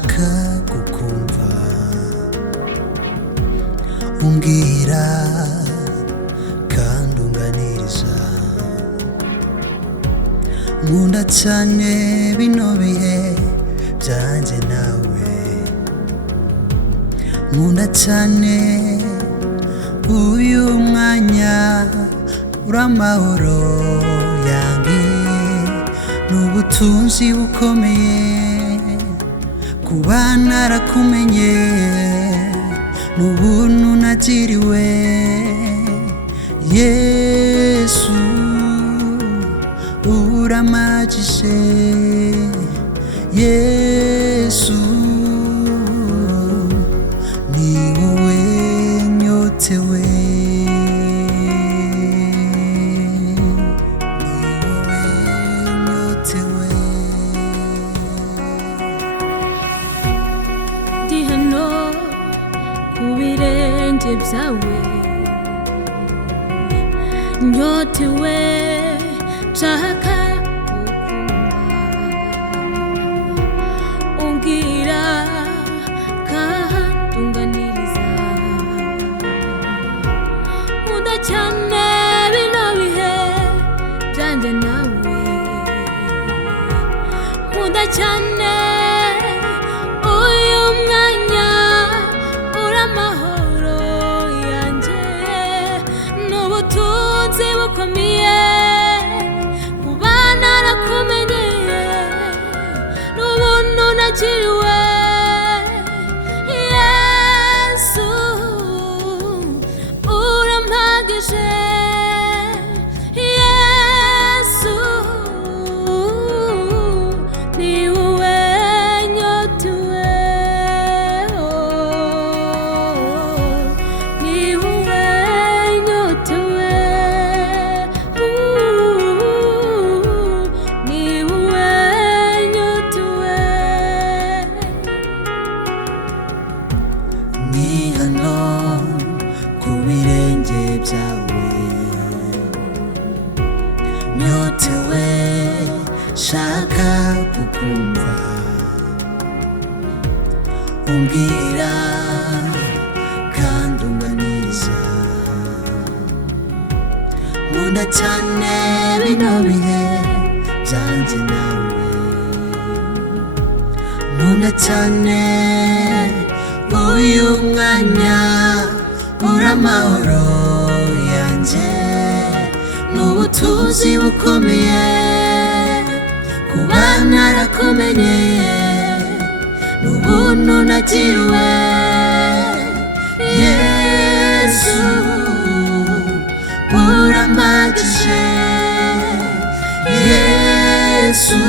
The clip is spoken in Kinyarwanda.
shaka kukumva umbwira kandi unganiriza nkunda cyane bino bihe byanjye nawe nkunda cyane uyu mwanya uramahoro yanjye n'ubutunzi bukomeye kuba narakumenye n'ubuntu nagiriwe Yesu uramagije Yesu ni wowe nyotewe Ndi hano ku birenge byawe nyotewe nshaka kukumva umbwira kandi unganiriza nkunda cyane bino bihe byanjye nawe nkunda cyane uyu mwanya uramahoro yanjye n'ubutunzi bukomeye kuba narakumenye n'ubuntu nagiriwe Yesu urampagije Yesu ni wowe nyotewe ni wowe nyotewe ni wowe nyotewe ni hano ku birenge byawe nyotewe shaka kukumva umbwira kandi unganiriza nkunda cyane bino bihe byanjye nawe nkunda cyane uyu mwanya uramahoro yanjye n'ubutunzi bukomeye kuba narakumenye n'ubuntu nagiriwe Yesu uramagije Yesu